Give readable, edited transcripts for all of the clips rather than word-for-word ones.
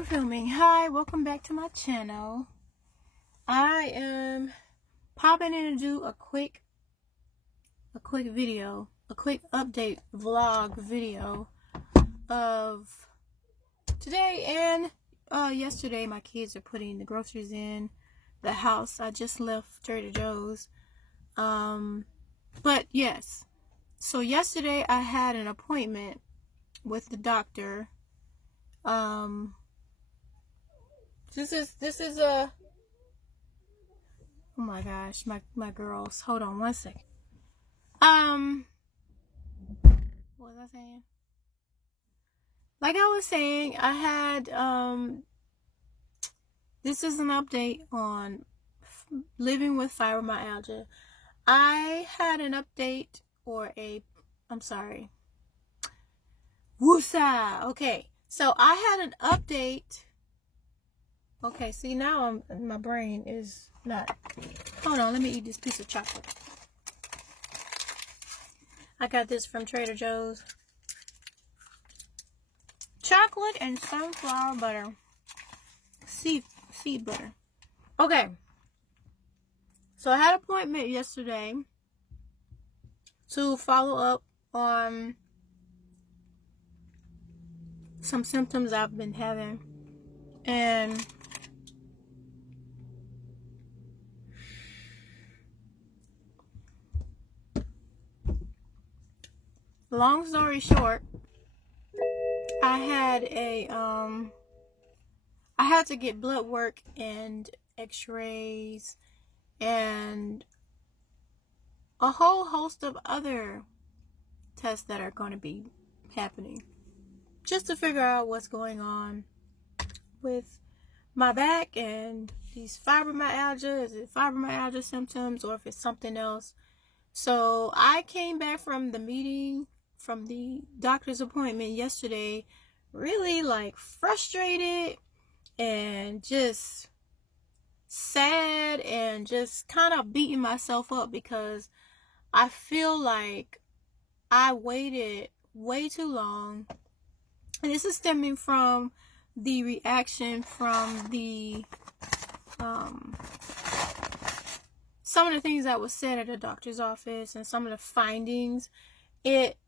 we're filming. Hi, welcome back to my channel. I am popping in to do a quick video, a quick update vlog video of today and yesterday. My kids are putting the groceries in the house. I just left Trader Joe's. But yes, so yesterday I had an appointment with the doctor. This is a, oh my gosh, my girls, hold on one second. What was I saying? Like I was saying, I had, this is an update on living with fibromyalgia. I had an update, or woosah. Okay, so I had an update. Okay, see, now my brain is not. Hold on, let me eat this piece of chocolate. I got this from Trader Joe's. Chocolate and sunflower butter. Seed butter. Okay. So I had an appointment yesterday to follow up on some symptoms I've been having. And long story short, I had to get blood work and x-rays and a whole host of other tests that are going to be happening just to figure out what's going on with my back and these fibromyalgia. Is it fibromyalgia symptoms or if it's something else? So I came back from the meeting, from the doctor's appointment yesterday, really like frustrated and just sad and just kind of beating myself up because I feel like I waited way too long. And this is stemming from the reaction from the some of the things that was said at the doctor's office and some of the findings. It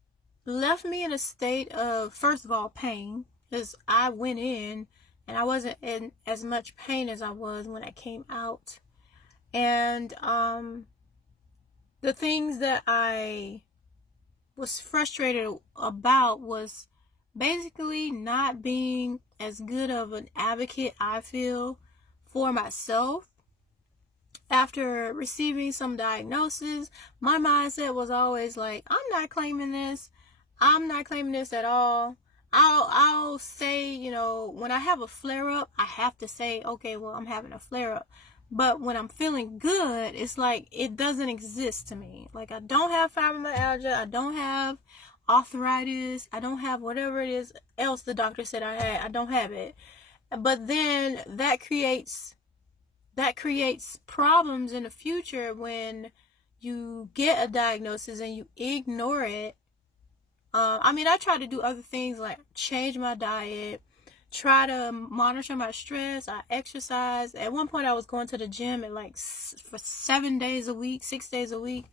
left me in a state of, first of all, pain, because I went in and I wasn't in as much pain as I was when I came out. And the things that I was frustrated about was basically not being as good of an advocate, I feel, for myself. After receiving some diagnosis, my mindset was always like, I'm not claiming this. I'm not claiming this at all. I'll say, you know, when I have a flare-up, I have to say, okay, well, I'm having a flare-up. But when I'm feeling good, it's like it doesn't exist to me. Like, I don't have fibromyalgia. I don't have arthritis. I don't have whatever it is else the doctor said I had. I don't have it. But then that creates problems in the future when you get a diagnosis and you ignore it. I mean, I try to do other things like change my diet, try to monitor my stress, I exercise. At one point I was going to the gym for 7 days a week, 6 days a week.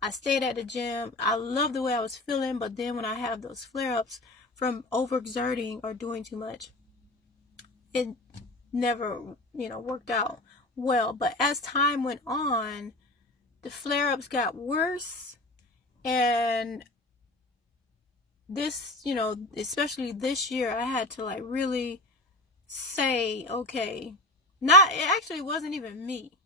I stayed at the gym. I love the way I was feeling, but then when I have those flare-ups from overexerting or doing too much, it never, worked out well. But as time went on, the flare-ups got worse, and this, especially this year, I had to like really say, okay, it actually wasn't even me.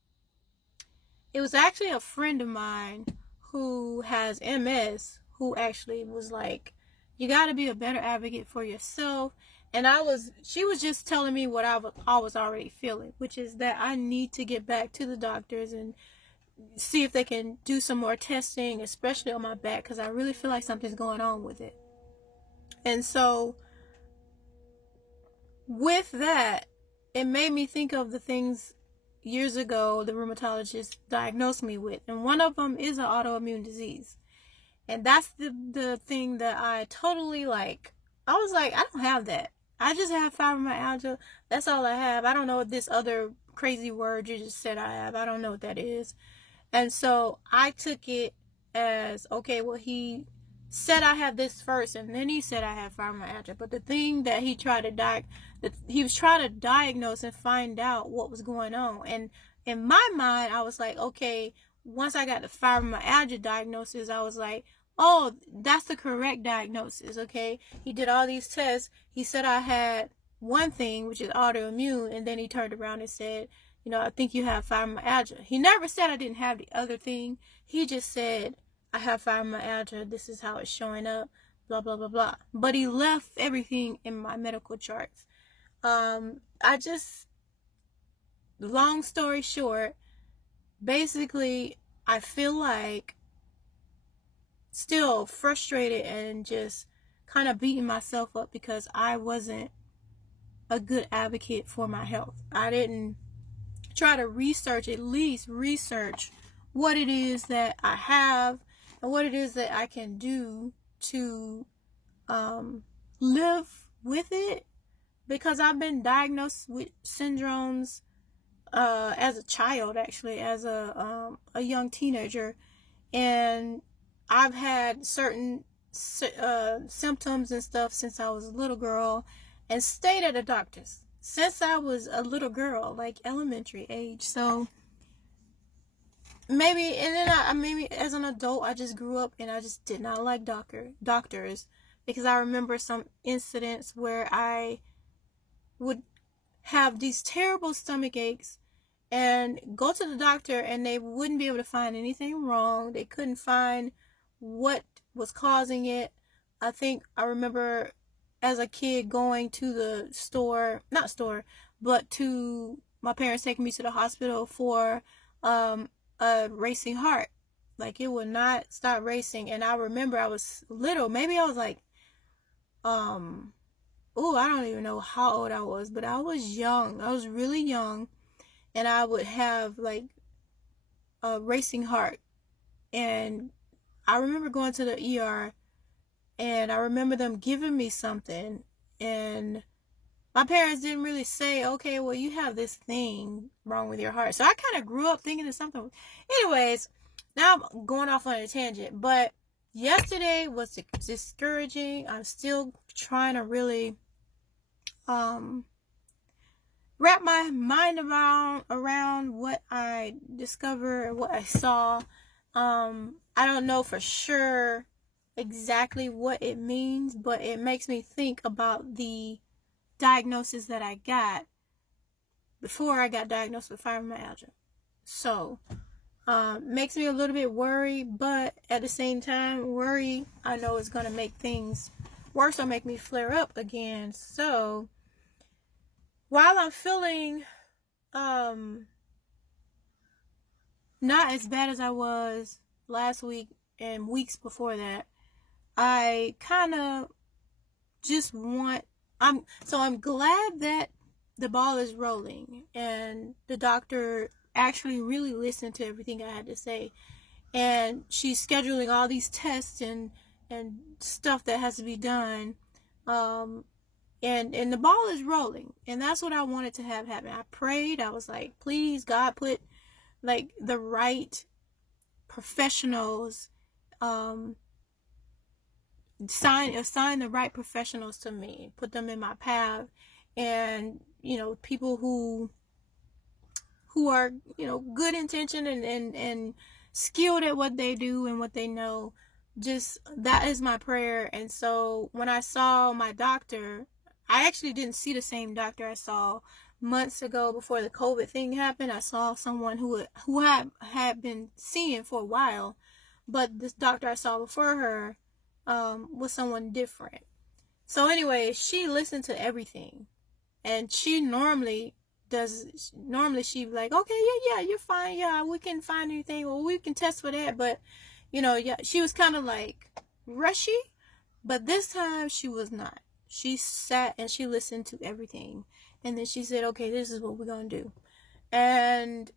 It was actually a friend of mine who has MS who actually was like, you got to be a better advocate for yourself. And she was just telling me what I was already feeling, which is that I need to get back to the doctors and see if they can do some more testing, especially on my back, because I really feel like something's going on with it. And so with that, it made me think of the things years ago the rheumatologist diagnosed me with. And one of them is an autoimmune disease. And that's the thing that I totally like. I was like, I don't have that. I just have fibromyalgia. That's all I have. I don't know what this other crazy word you just said I have. I don't know what that is. And so I took it as, okay, well, he said I have this first, and then he said I have fibromyalgia. But the thing that he was trying to diagnose and find out what was going on. And in my mind, I was like, okay, once I got the fibromyalgia diagnosis, I was like, oh, that's the correct diagnosis, okay? He did all these tests. He said I had one thing, which is autoimmune, and then he turned around and said, you know, I think you have fibromyalgia. He never said I didn't have the other thing. He just said, I have fibromyalgia. This is how it's showing up, blah, blah, blah, blah. But he left everything in my medical charts. Long story short, basically, I feel like still frustrated and just kind of beating myself up because I wasn't a good advocate for my health. I didn't try to at least research what it is that I have and what it is that I can do to live with it, because I've been diagnosed with syndromes as a child, actually, as a young teenager, and I've had certain symptoms and stuff since I was a little girl, and stayed at the doctor's since I was a little girl, like elementary age. So maybe, and then maybe as an adult, I just grew up and I just did not like doctors, because I remember some incidents where I would have these terrible stomach aches and go to the doctor and they wouldn't be able to find anything wrong. They couldn't find what was causing it. I remember as a kid going to the but to my parents taking me to the hospital for a racing heart. Like, it would not stop racing. And I remember I was little, maybe I was like, I don't even know how old I was, but I was young. I was really young, and I would have like a racing heart. And I remember going to the ER, and I remember them giving me something, and my parents didn't really say, okay, well, you have this thing wrong with your heart. So I kind of grew up thinking of something. Anyways, now I'm going off on a tangent, but yesterday was discouraging. I'm still trying to really wrap my mind around what I discovered, what I saw. I don't know for sure exactly what it means, but it makes me think about the diagnosis that I got before I got diagnosed with fibromyalgia. So makes me a little bit worried, but at the same time, worry I know is going to make things worse or make me flare up again. So while I'm feeling not as bad as I was last week and weeks before that, I kind of just I'm glad that the ball is rolling and the doctor actually really listened to everything I had to say, and she's scheduling all these tests and stuff that has to be done, and the ball is rolling, and that's what I wanted to have happen. I prayed. I was like, please God, put like the right professionals, assign the right professionals to me, put them in my path, and people who are good intention and skilled at what they do and what they know. Just that is my prayer. And so when I saw my doctor, I actually didn't see the same doctor I saw months ago before the COVID thing happened. I saw someone who had been seeing for a while, but this doctor I saw before her was someone different. So anyway, she listened to everything, and she normally she'd be like, okay, yeah, you're fine, yeah, we can find anything, or we can test for that. But she was kind of like rushy, but this time she was not. She sat and she listened to everything, and then she said, okay, this is what we're gonna do. And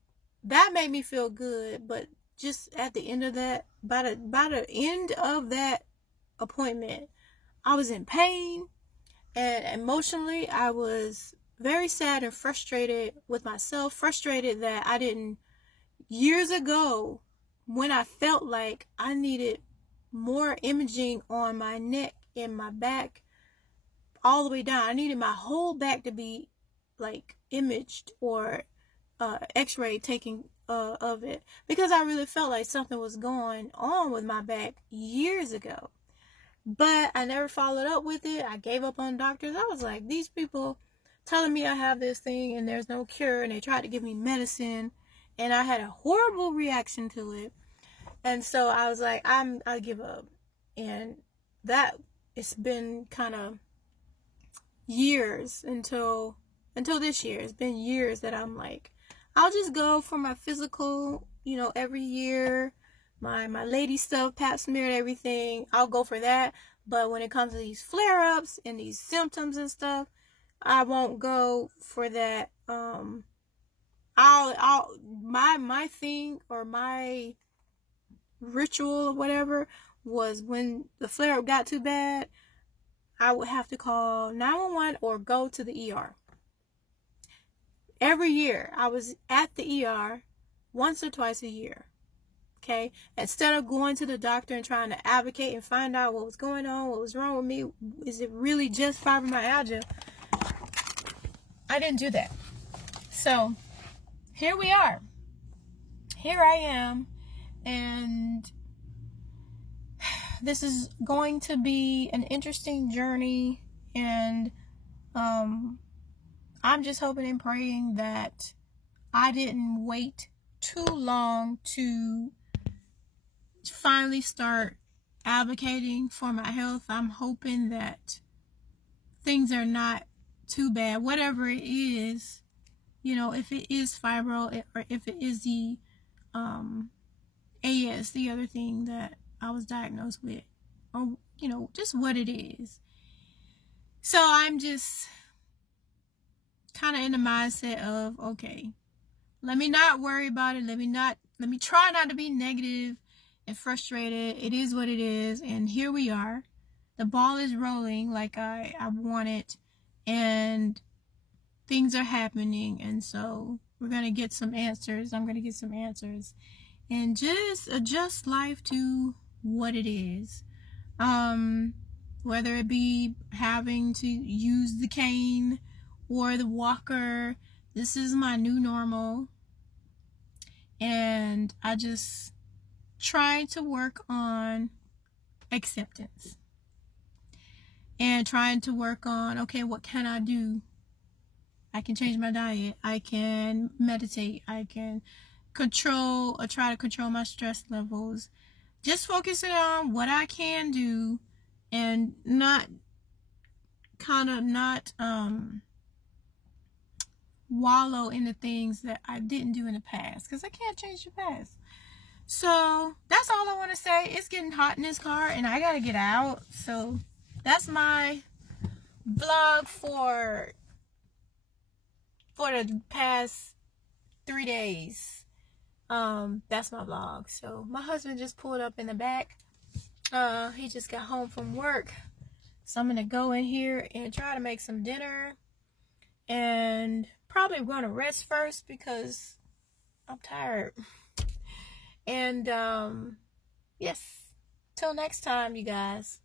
that made me feel good. But just at the end of that, by the end of that appointment, I was in pain, And emotionally, I was very sad and frustrated with myself, frustrated that I didn't, years ago, when I felt like I needed more imaging on my neck and my back all the way down. I needed my whole back to be like imaged or x-ray taking of it, because I really felt like something was going on with my back years ago. But I never followed up with it. I gave up on doctors. I was like, these people telling me I have this thing and there's no cure, and they tried to give me medicine, and I had a horrible reaction to it. And so I was like, I give up. And that, it's been kind of years until this year. It's been years that I'm like, I'll just go for my physical, every year, my lady stuff, pap smear and everything. I'll go for that. But when it comes to these flare-ups and these symptoms and stuff, I won't go for that. My thing, or my ritual or whatever, was when the flare-up got too bad, I would have to call 911 or go to the ER. Every year, I was at the ER once or twice a year. Okay? Instead of going to the doctor and trying to advocate and find out what was going on, what was wrong with me, is it really just fibromyalgia? I didn't do that. So, here we are. Here I am. And this is going to be an interesting journey. And I'm just hoping and praying that I didn't wait too long to finally start advocating for my health. I'm hoping that things are not too bad. Whatever it is, if it is fibro, or if it is the AS, the other thing that I was diagnosed with, or, just what it is. So I'm just kind of in the mindset of, okay, let me not worry about it. Let me try not to be negative and frustrated. It is what it is. And here we are. The ball is rolling like I want it. And things are happening. And so we're going to get some answers. I'm going to get some answers. And just adjust life to what it is. Whether it be having to use the cane or the walker, this is my new normal. And I just try to work on acceptance. And trying to work on, okay, what can I do? I can change my diet. I can meditate. I can control or try to control my stress levels. Just focusing on what I can do, and not wallow in the things that I didn't do in the past, because I can't change the past. So that's all I want to say. It's getting hot in this car and I gotta get out. So that's my vlog for the past 3 days. That's my vlog. So my husband just pulled up in the back. He just got home from work. So I'm gonna go in here and try to make some dinner, and probably gonna rest first because I'm tired. And yes, till next time, you guys.